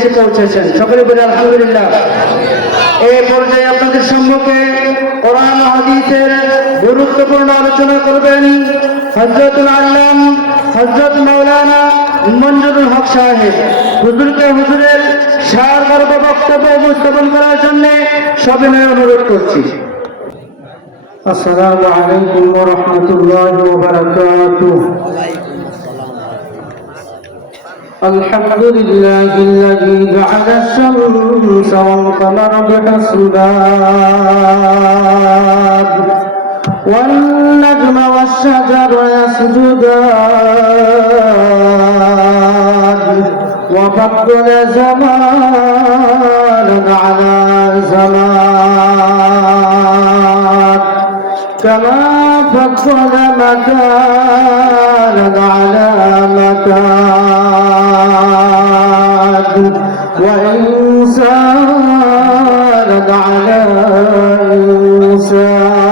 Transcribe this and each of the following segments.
এসে পৌঁছেছেন। সকলে বলে আলহামদুলিল্লাহ। এই পর্যায়ে আপনাদের সম্মুখে কোরআন ও হাদিসের গুরুত্বপূর্ণ আলোচনা করবেন হযরতুল আল্লাম হযরত মাওলানা মঞ্জুরুল হক সাহেব। হুজুরকে হুজুরের সারগর্ভ বক্তব্য উপস্থাপন করার জন্য সবিনয় অনুরোধ করছি। আসসালামু আলাইকুম ওয়া রাহমাতুল্লাহি ওয়া বারাকাতুহু। আলহামদুলিল্লাহিল্লাযী জা'আলা আশ-শামসা ওয়াল কামারা বিহিসবাব ওয়ান নাজমা ওয়াশ-শাজারু ইয়াসজুদান ওয়া ফাদ্দালা জামানান আলা জামান كما فضل مكانا على مكان وإنسانا على إنسان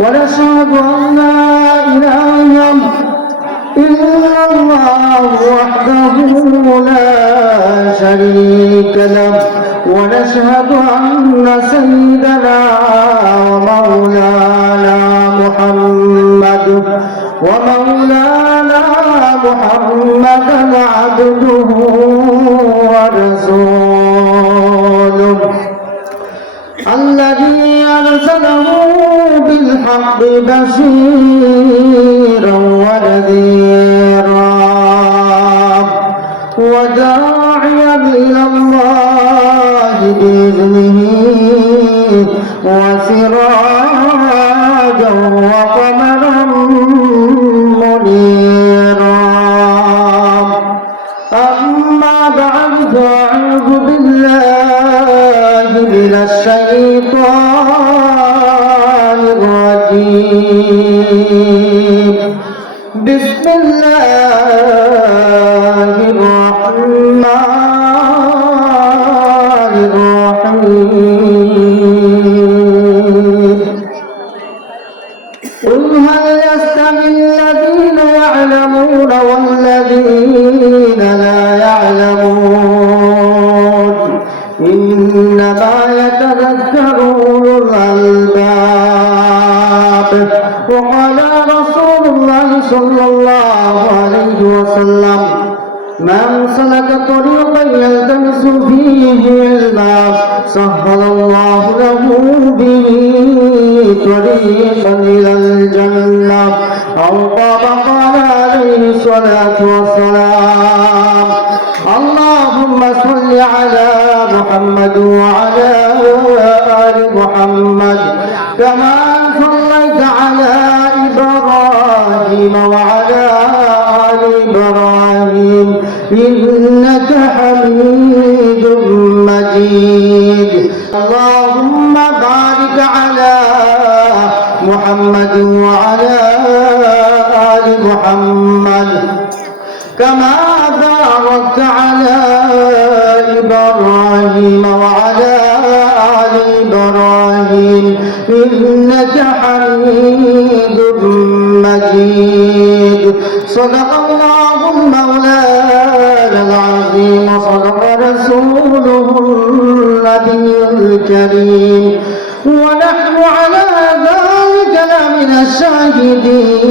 ونشهد أن لا إله إلا الله وحده لا شريك له ونشهد أن سيدنا ومولانا محمدا عبده ورسوله الذي أرسله بالحق بشيرا ونذيرا وداعيا إلى الله بإذنه وسراجا وقمرا منيرا أما بعد فأعوذ بالله من الشيطان الرجيم بسم الله الرحمن الرحيم قل هل يستوي الذين يعلمون والذين لا يعلمون إنما يتذكر أولو الألباب وقال رسول الله صلى الله عليه وسلم من سلك طريقا يلتمس فيه علما سهل الله له به طريقا إلى الجنة أو كما قال عليه الصلاة والسلام اللهم صل على محمد وعلى آل محمد كما صليت على إبراهيم وعلى آل إبراهيم إنك حميد مجيد اللهم بارك على محمد وعلى آل محمد كما باركت على إبراهيم وعلى آل إبراهيم إنك حميد مجيد صدق الله المولانا العظيم وصدق رسوله النبي الكريم ونحن على ذلك لمن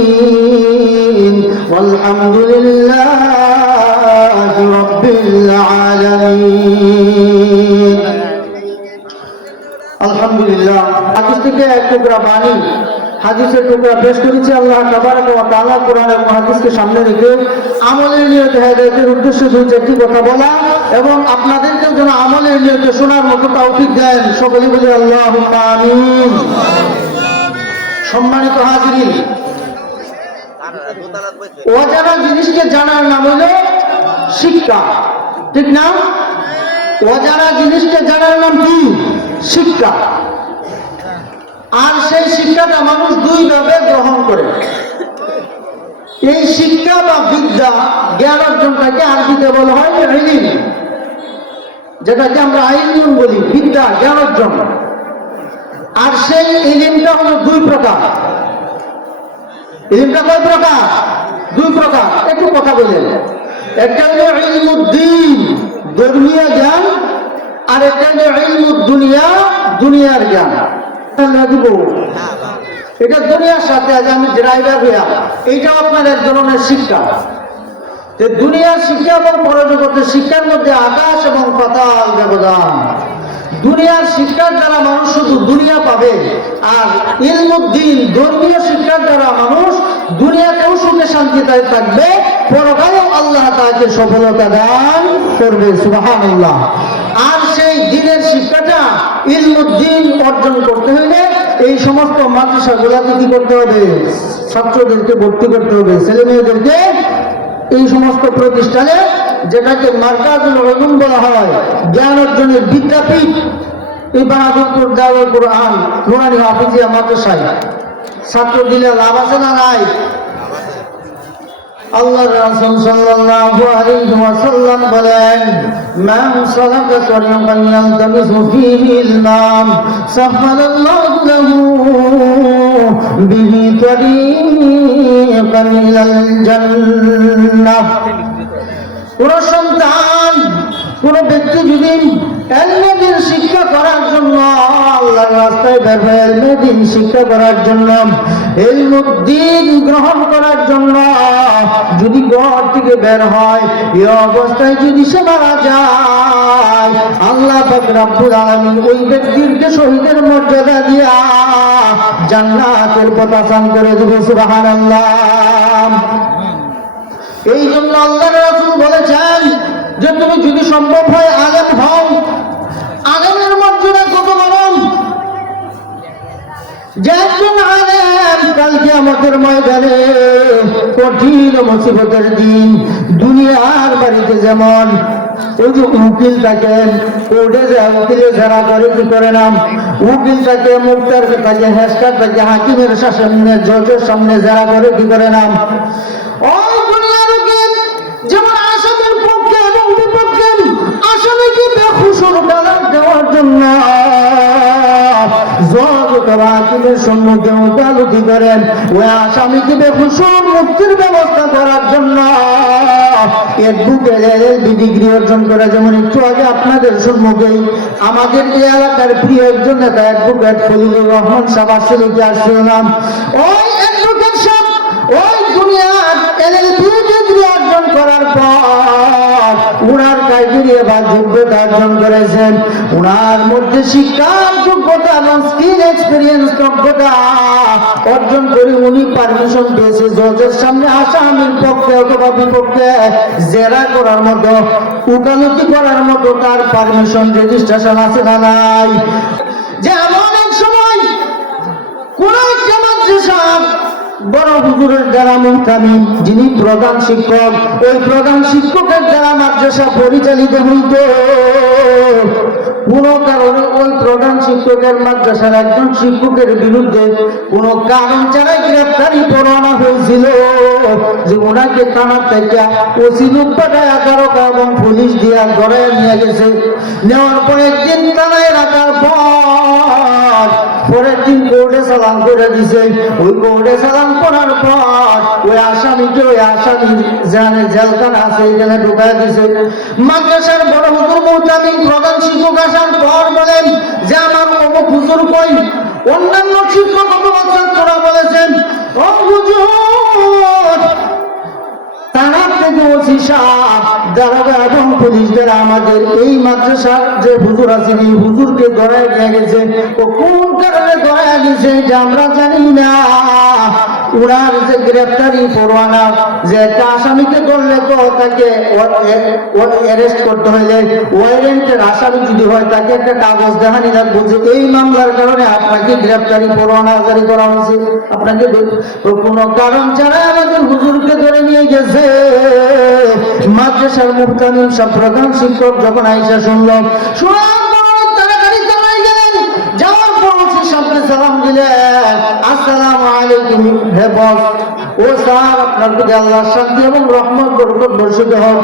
الشاهدين والحمد لله رب العالمين আলহামদুলিল্লাহ। হাদিস থেকে এক টুকরা বাণী হাদিসের টুকরা পেশ করেছি। আল্লাহ তাবারক ওয়া তাআলা কোরআন এবং হাদিসকে সামনে রেখে আমলের নিয়তে হেদায়েতের উদ্দেশ্যে দুই চারটি কথা বলা এবং আপনাদেরকে যেন আমলের নিয়তে শোনার মতো তৌফিক দেন। সকলেই বলি আল্লাহুম্মা আমিন। সম্মানিত হাজিরিন, অজানা জিনিসকে জানার নাম হলো শিক্ষা, ঠিক না? অজানা জিনিসকে জানার নাম কি? শিক্ষা। আর সেই শিক্ষাটা মানুষ দুই ভাবে গ্রহণ করে। এই শিক্ষা বা বিদ্যা জ্ঞান অর্জনটাকে আরবিতে বলা হয় ইলম, যেটাকে আমরা ইলম বলি, বিদ্যা জ্ঞান অর্জন। আর সেই ইলমটা হলো দুই প্রকার। ইলমটা কয় প্রকার? দুই প্রকার। একটু কথা বলেন। একটা হলো ইলমুদ্দিন, ধর্মীয় জ্ঞান, আর একটা হলো ইলমুদ দুনিয়া, দুনিয়ার জ্ঞান। দিব এটা দুনিয়ার সাথে আজ আমি ড্রাইভার হইয়া, এইটাও আপনার এক ধরনের শিক্ষা। দুনিয়ার শিক্ষা এবং পরজগতের শিক্ষার মধ্যে আকাশ এবং পাতাল ব্যবধান। দুনিয়ার শিক্ষার দ্বারা মানুষ শুধু দুনিয়া পাবে, আর ইলমুদ্দিন ধর্মীয় শিক্ষার দ্বারা মানুষ দুনিয়াতেও সুখে শান্তিতে থাকবে, পরকালেও আল্লাহ তাকে সফলতা দান করবে। সুবহানাল্লাহ। আর সেই দ্বীনের শিক্ষাটা ইলমুদ্দিন অর্জন করতে হইলে এই সমস্ত মাদ্রাসাগুলোতে কি করতে হবে? ছাত্রদেরকে ভর্তি করতে হবে, ছেলে মেয়েদেরকে এই সমস্ত প্রতিষ্ঠানে, যেটাকে মার্কাজুল উলুম বলা হয়, জ্ঞান অর্জনের বিদ্যাপীঠ, এই বাহাদুরপুর দারুল কুরআন নুরানি হাফিজিয়া মাদ্রাসায় ছাত্র দিলে লাভ আছে না নাই? আল্লাহর রাসূল সাল্লাল্লাহু আলাইহি ওয়াসাল্লাম বলেন, মান সালাকা তরিকান ইয়ালতামিসু ফীহি ইলমান সাহহালাল্লাহু লাহু বিহি তরিকান ইলাল জান্নাহ। কোন সন্তান, কোন ব্যক্তি যদি ইলমের শিক্ষা করার জন্য আল্লাহর রাস্তায় বের হয়, ইলমের শিক্ষা করার জন্য, ইলমুদ্দিন গ্রহণ করার জন্য যদি ঘর থেকে বের হয়, এই অবস্থায় যদি সে মারা যায়, আল্লাহ পাক রব্বুল আলামিন ওই ব্যক্তিকে শহীদের মর্যাদা দিয়া জান্নাতের পতাকা করে দিবে। সুবহানাল্লাহ। এই জন্য আল্লাহর রাসূল বলেছেন যে তুমি যদি সম্ভব হয় আলেম হও। আলেমের মর্যাদা কত বড়! যে একজন আলেম কাল কিয়ামতের ময়দানে কঠিন মুসিবতের দিন, দুনিয়ার বাড়িতে যেমন ওই যে উকিল থাকেন, কোর্টে যায় উকিলে যারা করে কি করে নাম, উকিল থাকে, মুক্তার থাকে, হেস্টার থাকে, হাকিমের সামনে, জজের সামনে যারা করে কি করে নাম, ওই দুনিয়ার উকিল যেমন আসামের পক্ষে এবং বিপক্ষে আসামিকে বেখুসুর কালার দেওয়ার জন্য জজ অথবা হাকিমের সম্মুখে ওকালতি করেন, ওই আসামিকে বেখুসুর মুক্তির ব্যবস্থা করার জন্য ডিগ্রি অর্জন করা। যেমন একটু আগে আপনাদের সম্মুখেই আমাদের এই এলাকার প্রিয় একজন নেতা অ্যাডভোকেট খলিলুর রহমান সাহেব আসলে কি আসছিলাম, ওই অ্যাডভোকেট সাহেব ওই দুনিয়ার এলএলবি ডিগ্রি অর্জন করার পর উনার ক্রাইটেরিয়া বা যোগ্যতা অর্জন করেছেন, উনার মধ্যে শিক্ষার যোগ্যতা এবং স্কিল এক্সপিরিয়েন্স যোগ্যতা অর্জন করে উনি পারমিশন পেয়েছে জজের সামনে আসামির পক্ষে অথবা বিপক্ষে জেরা করার মতো, উকালতি করার মতো তার পারমিশন রেজিস্ট্রেশন আছে না নাই? যে এমন এক সময় কোন একটা মাদ্রাসা বড় হুজুরের দ্বারা মুহতামিম, যিনি প্রধান শিক্ষক, ওই প্রধান শিক্ষকের দ্বারা মাদ্রাসা পরিচালিত হইত, কোন কারণে ওই প্রধান শিক্ষকের মাদ্রাসার একজন শিক্ষকের বিরুদ্ধে কোন কারণ ছাড়াই গ্রেফতারি পরোয়ানা হয়েছিল, যে ওনাকে থানার থেকে ওসি লোক পাঠায় 11 এবং পুলিশ দিয়া ধরে নিয়ে গেছে। নেওয়ার পর একদিন থানায় রাখার পর পরের দিন কোর্টে চালান করে দিছে। ওই কোর্টে চালান করার পর ওই আসামিকে ওই আসামির যেখানে জেলখানা আছে এখানে ঢুকায় দিছে। মাদ্রাসার বড় হুজুর মুহতামিম প্রধান শিক্ষক আসার পর বলেন যে আমার অমুক হুজুর কই? অন্যান্য শিক্ষক অথবা ছাত্ররা বলেছেন, ও হুজুর, থানার থেকে ওসি সাহেব, দারোগা এবং পুলিশ দ্বারা আমাদের এই মাদ্রাসার যে হুজুর আছেন এই হুজুরকে ধরায় নিয়ে গেছে। ও কোন কারণে ধরায় গেছে এটা আমরা জানি না। উনার যে গ্রেফতারি পরোয়ানা, যে একটা আসামিকে ধরলে তো তাকে অ্যারেস্ট করতে হইলে ওয়ারেন্টের আসামি যদি হয় তাকে একটা কাগজ দেখানি লাগবে যে এই মামলার কারণে আপনাকে গ্রেফতারি পরোয়ানা জারি করা হয়েছে। আপনাকে কোনো কারণ ছাড়া আমাদের হুজুরকে ধরে নিয়ে গেছে। মাদ্রাসার মুহতামিম সাহেব প্রধান শিক্ষক যখন আইসা শুনলাম, শোনার পর তাড়াতাড়ি চালাই গেলেন। যাওয়ার পর সামনে সালাম দিলেন, আসসালামু আলাইকুম হে বস। ও স্যার, আপনার প্রতি আল্লাহর শান্তি এবং রহমত বরকত বর্ষিত হোক।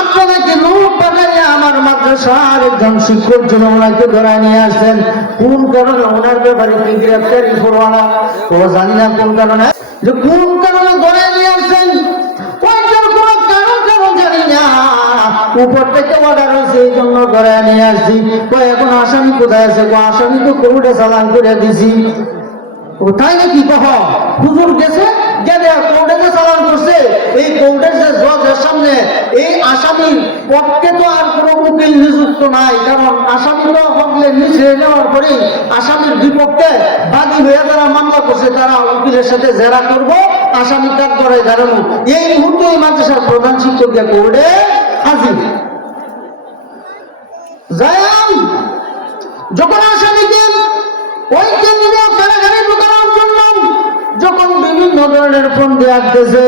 আপনাকে লোক পাঠাইয়া আমার মাদ্রাসার একজন শিক্ষক জন্য ওনাকে ধরায় নিয়ে আসছেন। কোন কারণে ওনার ব্যাপারে কি গ্রেফতারি পরোয়ানা? ও জানি না কোন কারণে, যে কোন কারণে ধরায় নিয়ে আসছেন ওইটার কোনো কারণ জানি না। উপর থেকে অর্ডার হয়েছে এই জন্য ধরে নিয়ে আসছি। কই এখন আসামি কোথায় আছে? আসামি তো কোর্টে চালান করে দিছি। কোথায় নাকি কহ হুজুর গেছে গেলে কোর্টে যে চালান করছে, এই কোর্টের যে জজের সামনে এই আসামির পক্ষে তো আর কোনো উকিল নিযুক্ত নাই, কারণ আসামি তো হকলে নিচে নেওয়ার পরে আসামির বিপক্ষে বাদী হয়ে যারা মামলা করছে তারা উকিলের সাথে জেরা করব, আসামি কাজ করে দাঁড়ানো। এই মুহূর্তে এই মাদ্রাসার প্রধান শিক্ষককে কোর্টে হাজির যাই। যখন আসামিকে ওই কেন্দ্রীয় কারাগারে ঢোকানোর জন্য যখন বিভিন্ন ধরনের ফোন দিয়ে আসতেছে,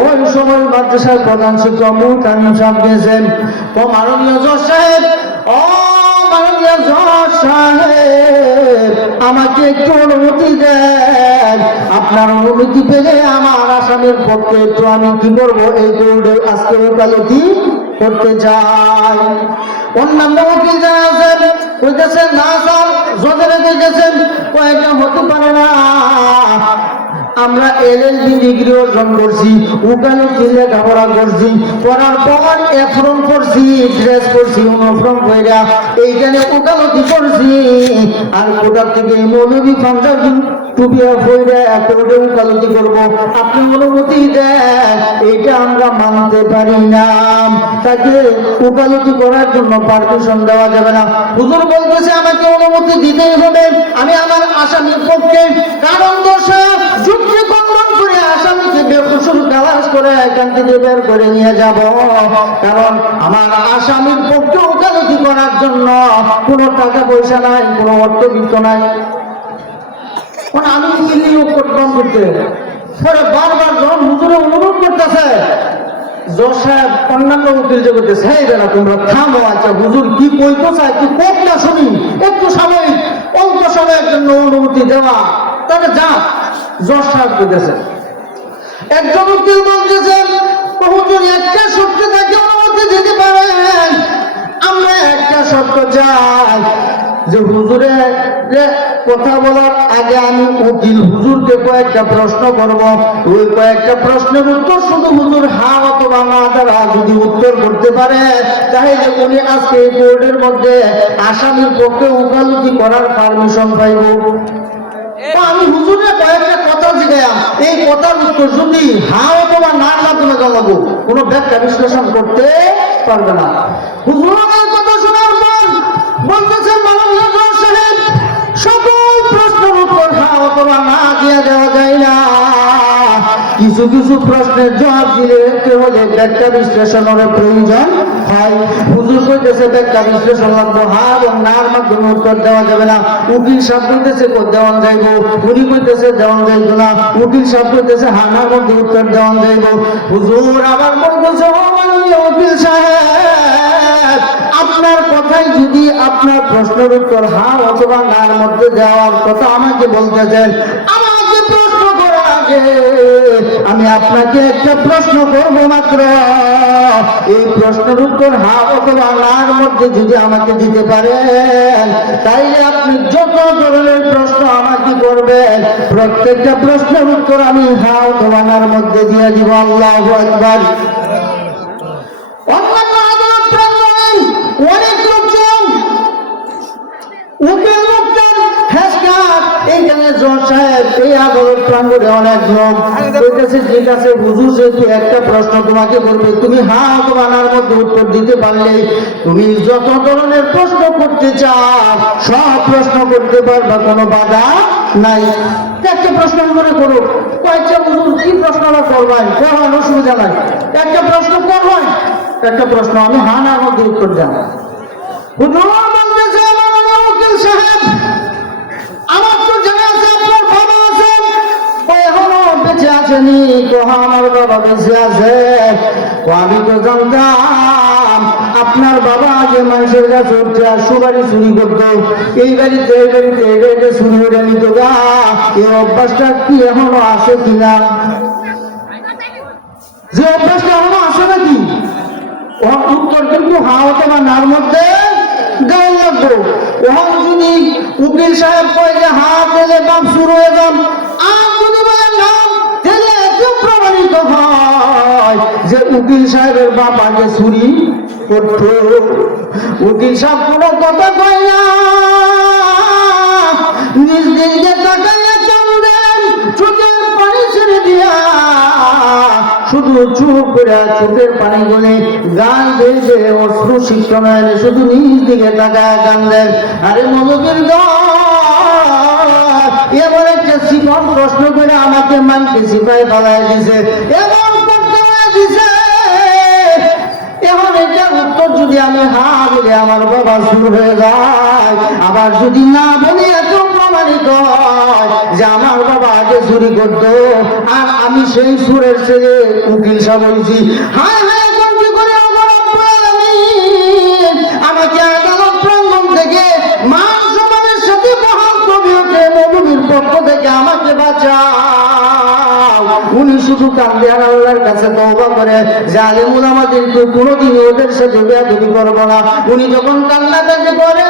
ওই সময় মাদ্রাসার প্রধান শিক্ষক মুহতামিম সাহেব গেছেন। ও মাননীয় জজ সাহেব, ও মাননীয় জজ সাহেব, আমাকে একটু অনুমতি দেন। আপনার অনুমতি পেলে আমার আসামির পক্ষে একটু আমি কি করবো, এই কোর্টে আজকে ওকালতি করতে চাই। অন্যান্য উকিল যারা আছেন কইতেছেন না স্যার, জজেরা কইতেছেন কয়েকটা হতে পারে না, আমরা LLB ডিগ্রি অর্জন করছি, উকালতি লেখাপড়া করছি, করার পর এফরম করছি, ড্রেস করছি, ইউনিফর্ম কইরা এইখানে উকালতি করছি, আর কোটার থেকে মৌলবী পাঞ্জাবি টুপিয়া কইরা কোর্টে উকালতি করব, আপনি অনুমতি দেন। এইটা আমরা মানতে পারি না, তাকে উকালতি করার জন্য পারমিশন দেওয়া যাবে না। হুজুর বলতেছে আমাকে অনুমতি দিতেই হবে, আমি আমার আসামির পক্ষে কারণ দর্শা যুক্তি খণ্ডন করে আসামিকে বেকসুর খালাস করে এখান থেকে বের করে নিয়ে যাব, কারণ আমার আসামির পক্ষে ওকালতি করার জন্য কোনো টাকা পয়সা নাই, কোনো অর্থবিত্ত নাই। আমি নিয়োগ করতাম করতে পরে বারবার যখন হুজুরে অনুরোধ করতেছে, জজ সাহেব অন্যান্য উকিল যে করতেছে, হ্যাঁ বেলা তোমরা থামো, আচ্ছা হুজুর কি কইতে চাই তুই কোক না শুনি, একটু সাময়িক অল্প সময়ের জন্য অনুমতি দেওয়া, তবে যা। জজ সাহেব কইতেছে, একজন উকিল বলতেছেন হুজুর একটা শর্ত থাকে অনুমতি দিতে পারেন, আমরা একটা শর্ত চাই যে হুজুরে কথা বলার আগে আমি উকিল হুজুরকে কয়েকটা প্রশ্ন করব, ওই কয়েকটা প্রশ্নের উত্তর শুধু হুজুর হা অথবা না দ্বারা যদি উত্তর করতে পারে, তাহলে উনি আজকে এই কোর্টের মধ্যে আসামির পক্ষে উকালতি করার পারমিশন পাইব। আমি হুজুরের কয়েকটা কথা জিজ্ঞাসা, এই কথার উত্তর যদি হা অথবা নার মাধ্যমে জানাবো, কোনো ব্যাখ্যা বিশ্লেষণ করতে পারবে না। হুজুরের কথা শোনার পর বলতেছেন মাননীয় জজ সাহেব, সকল প্রশ্নের উত্তর হা অথবা না দিয়ে দেওয়া যায় না, কিছু কিছু প্রশ্নের জবাব দিতে হলে ব্যাখ্যা বিশ্লেষণের প্রয়োজন হয়। হুজুর কইতেছে ব্যাখ্যা বিশ্লেষণ লাগবে, হা এবং নার মাধ্যমে উত্তর দেওয়া যাবে না। উকিল সাহেব কইতেছে দেওয়ান যাইব, উনি কইতেছে দেওয়ান যাইব না, উকিল সাহেব কইতেছে হানার মধ্যে উত্তর দেওয়ান যাইব। হুজুর আবার বলতেছে, ও মাননীয় উকিল সাহেব, আপনার কথাই যদি আপনার প্রশ্নের উত্তর হা অথবা নার মধ্যে দেওয়ার কথা আমাকে বলতেছেন, আমাকে প্রশ্ন করার আগে আমি আপনাকে একটা প্রশ্ন করব মাত্র, এই প্রশ্নের উত্তর হা অথবা নার মধ্যে যদি আমাকে দিতে পারেন, তাইলে আপনি যত ধরনের প্রশ্ন আমাকে করবেন প্রত্যেকটা প্রশ্নের উত্তর আমি হা অথবা নার মধ্যে দিয়ে দিব। আল্লাহু আকবার। অন্যান্য আদালত প্রাঙ্গণে অনেক লোকজন উকিল লোকজন হেসকার, এইখানে জজ সাহেব এই আদালত প্রাঙ্গণে অনেক লোক কইতেছে, ঠিক আছে হুজুর যেহেতু একটা প্রশ্ন তোমাকে করবে, তুমি হা অথবা নার মধ্যে উত্তর দিতে পারলে তুমি যত ধরনের প্রশ্ন করতে চাও সব প্রশ্ন করতে পারবা, কোনো বাধা নাই। একটা প্রশ্ন মনে করো, কয়েকটা হুজুর কি প্রশ্নটা করবেন, করবেন অসুবিধা নাই, একটা প্রশ্ন করবেন, একটা প্রশ্ন আমি হা নার মধ্যে উত্তর দেব। হুজুর বলতেছে, মাননীয় উকিল সাহেব, আমার তো জানা আছে আপনার বাবা আছেন, এখনো বেঁচে আছেনি? তো আমার বাবা বেঁচে আছে। আমি তো জানতাম আপনার বাবা আগে মানুষের কাছে উঠছে আর সুবারি চুরি করতো, এই বাড়িতে এই বাড়িতে এই বাড়িতে চুরি করে নিত গা, এই অভ্যাসটা কি এখনো আছে কিনা? যে অভ্যাসটা এখনো আছে নাকি? উত্তর কিন্তু হা অথবা নার মধ্যে দেওয়া লাগবে। ওখান যদি উকিল সাহেব কয় যে হা দিলে বাপ শুরু হয়ে যান, আর যদি বলে নাম দিলে একটু প্রমাণিত হয় যে উকিল সাহেবের বাপ আগে চুরি করতো। উকিল সাহেব কোনো কথা কয় না, নিজ দিকে তাকাইয়া কান্দেন, চোখের পানি ছেড়ে দিয়া শুধু চুপ করে চোখের পানি গুলি গান বেজে অশ্রু শিক্ষণ শুধু নিজ দিকে তাকায় কান্দেন। আরে মনোবীর এবার একটা জীবন প্রশ্ন করে আমাকে মানতে সিপাই ফেলাই দিছে, এমন করতে দিছে। এখন এটার উত্তর যদি আমি হা বলে আমার বাবা সুর হয়ে যায়, আবার যদি না বলি এত প্রমাণিত হয় যে আমার বাবা আগে চুরি করতো আর আমি সেই সুরের ছেলে উকিল সাহেব বলছি। হায় হায়, এখন কি করে আমাকে আদালত প্রাঙ্গণ থেকে মান সম্মানের সাথে বহাল কবিরকে নবীর পক্ষ থেকে আমাকে বাঁচাও। উনি শুধু কান্দে আর আল্লাহর কাছে তওবা করে যে আলেমুল আমাদেরকে কোনোদিন ওদের সাথে বেয়াদবি করবো না। উনি যখন কান্নাকাটি করে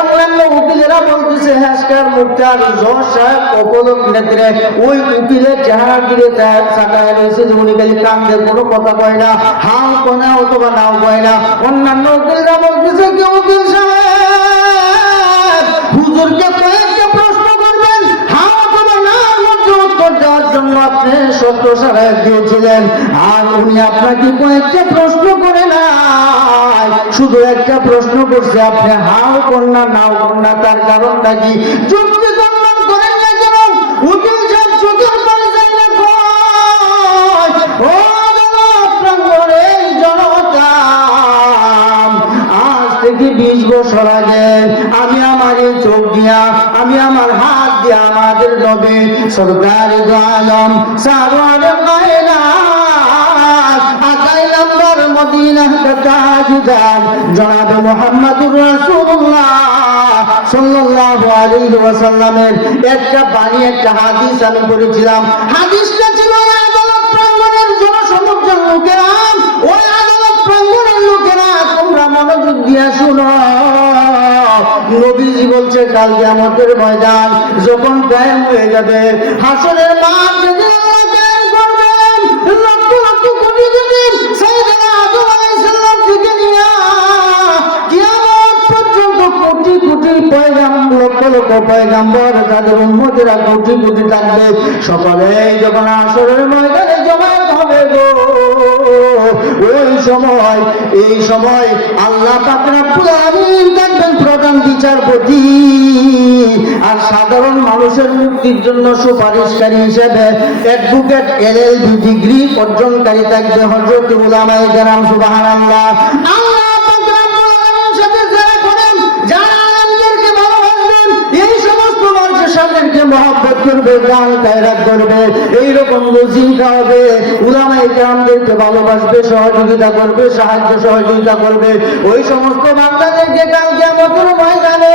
অন্যান্য উকিলেরা বলতেছে হ্যাসকার মুক্তার জজ সাহেব অপলক নেত্রে ওই উকিলের চেহারা গিরে চাকায় রয়েছে যে উনি খালি কান্দে, কোনো কথা কয় না, হাও কয় না অথবা নাও কয় না। অন্যান্য উকিলরা বলতেছে কি উকিল সাহেব হুজুরকে কয়েকটা প্রশ্ন করবেন, হাও অথবা না মধ্যে উত্তর দেওয়ার জন্য আপনি সত্য সারায় দিয়েছিলেন, আর উনি আপনাকে কয়েকটা প্রশ্ন করে না, শুধু একটা প্রশ্ন করছে, আপনি হাও কন্যা নাও কন্যা, তার কারণটা কি? যুক্তি খণ্ডন করেন না কেন? উকিল সাহেব চোখের পানি যায় না কয়, ও প্রাঙ্গণে জনতা, আজ থেকে 20 বছর আগে আমি আমার এই চোখ দিয়া, আমি আমার হাত দিয়া আমাদের নবী সরকার দু আলম সারওয়ারে কায়নাত আকাই নাম্বার মদিনা তাজদার জনাবে মুহাম্মদুর রাসূলুল্লাহ সাল্লাল্লাহু আলাইহি ওয়াসাল্লামের একটা বাণী, একটা হাদিস আমি পড়েছিলাম। হাদিসটা ছিল আদালত প্রাঙ্গণের জনসমক্ষের লোকেরা, ওই আদালত প্রাঙ্গণের লোকেরা তোমরা মনোযোগ দিয়ে শুনো। নবীজি বলছে কাল কিয়ামতের ময়দান যখন কায়েম হয়ে যাবে, হাসরের মাঠ যেদিন আল্লাহ কায়েম করবেন, লক্ষ লক্ষ কোটি কোটি সাইয়েদনা আদম আলাইহিস সালাম থেকে নিয়ে কিয়ামত পর্যন্ত কোটি কোটি পয়গাম্বর, লক্ষ লক্ষ পয়গাম্বর, তাদের উম্মতেরা কোটি কোটি থাকবে, সকলেই যখন হাসরের ময়দানে জমায়েত হবে গো, ওই সময়, এই সময় আল্লাহ পাক রব্বুল আলামিন থাকবেন প্রধান বিচারপতি, আর সাধারণ মানুষের মুক্তির জন্য সুপারিশকারী হিসেবে অ্যাডভোকেট এলএলবি ডিগ্রি অর্জনকারী থাকবে হযরত উলামায়ে কেরাম। সুবহানাল্লাহ। আল্লাহ পাক রব্বুল আলামিন সাথে যারা করেন, যারা আলেমদেরকে ভালোবাসবেন, এই সমস্ত মানুষের সাথে মহব্বত করবে, গান কায়রাত করবে, এইরকম লজিকা হবে, উলামায়ে কেরামদেরকে ভালোবাসবে, সহযোগিতা করবে, সাহায্য সহযোগিতা করবে, ওই সমস্ত বান্দাদেরকে কাল কিয়ামতের ময়দানে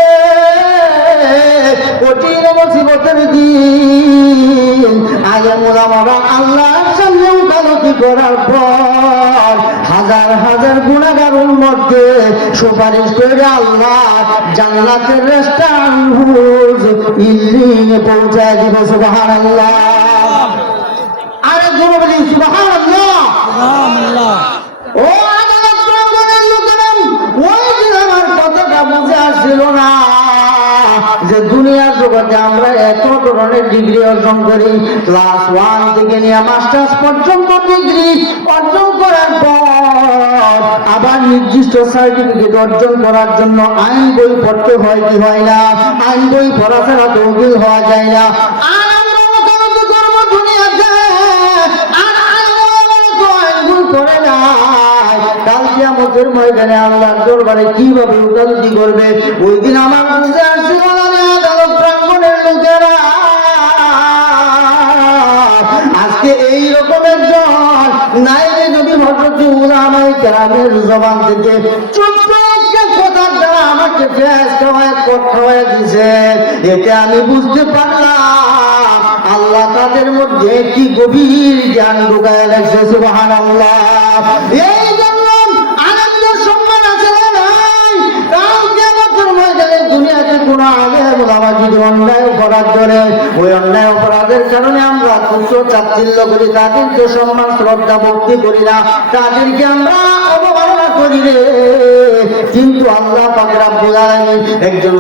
কঠিন মুসিবতের দিন আলেম ওলামারা আল্লাহর সামনে উকালতি করার পর হাজার হাজার গুনাহগার উম্মতকে সুপারিশ করে আল্লাহ জান্নাতের রেস্টুরেন্ট ইল্লিনে পৌঁছায় দিবে। সুবহানাল্লাহ। আরে জোরে বলি সুবহানাল্লাহ। সুবহানাল্লাহ। ও আদালত প্রাঙ্গণের লোকেরা, ওই দিন আমার কথাটা বুঝে আসছিল না যে দুনিয়ার জগতে আমরা এত ধরনের ডিগ্রি অর্জন করি, ক্লাস 1 থেকে নিয়ে মাস্টার্স পর্যন্ত ডিগ্রি অর্জন করার পর আবার নির্দিষ্ট সার্টিফিকেট অর্জন করার জন্য আইন বই পড়তে হয় কি হয় না? আইন বই পড়া ছাড়া তো উকিল হওয়া যায় না। আর আমরা ওকালতি করবো দুনিয়াতে, আর আইন তো আইন বই পড়ে না। কাল কিয়ামতের ময়দানে আল্লাহর দরবারে কিভাবে উকালতি করবে? ওই দিন আমার বুঝে আসছিল না আদালত প্রাঙ্গণের লোকেরা, আজকে এই রকম একজন নাইবে নবী হযরত উলামায়ে কেরামের জবান থেকে ছোট্ট একটা কথার দ্বারা আমাকে ফেস খাওয়ায় দিছে, এতে আমি বুঝতে পারলাম আল্লাহ তাদের মধ্যে কি গভীর জ্ঞান ঢুকায় রাখছে। সুবহানাল্লাহ। এই জন্য আলেমদের সম্মান আছে না নাই? কাল কিয়ামতের ময়দানে দুনিয়াতে কোন আলেম ওলামা যদি অন্যায় অপরাধ করে, ওই অন্যায় অপরাধের কারণে আমরা তুচ্ছ চাচ্ছিল্য করি, তাদেরকে সম্মান শ্রদ্ধা ভক্তি করি না, তাদেরকে আমরা রে, কিন্তু আল্লাহ পাক রব্বুল আলামিন একজন